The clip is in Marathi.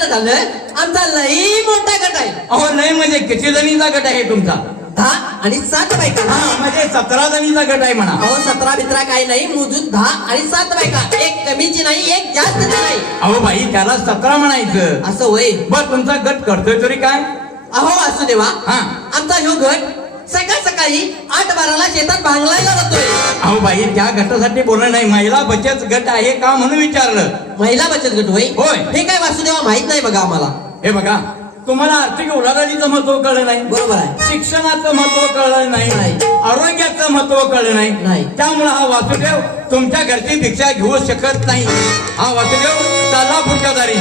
बरं झालं आमचा लई मोठा गट आहे. अहो लय म्हणजे किती जणीचा गट आहे तुमचा? 10 आणि 7 बायका. हा म्हणजे 17 जणीचा गट आहे म्हणा. अहो 17 बित्रा काही नाही, मोजून 10 आणि 7 बायका. एक कमीची नाही, एक जास्तची नाही. अहो बाई त्याला 17 म्हणायचं. असं होय. बर तुमचा गट करतोय तरी काय? अहो असू देवा, हा आमचा ह्यो गट सकाळी 8-12ला शेतात भांगलायला जातोय. अहो बाई त्या गटासाठी बोलणं नाही, महिला बचत गट आहे का म्हणून विचारलं. महिला बचत गट होय. होय. हे काय वासुदेवा माहित नाही बघा आम्हाला. हे बघा तुम्हाला आर्थिक उलाढालीचं महत्व कळलं नाही, बरोबर आहे. शिक्षणाचं महत्व कळलं नाही, नाही. आरोग्याचं महत्व कळलं नाही. नाही. त्यामुळे हा वासुदेव तुमच्या घरची भिक्षा घेऊ शकत नाही. हा वासुदेव चालला पुढच्या दारी.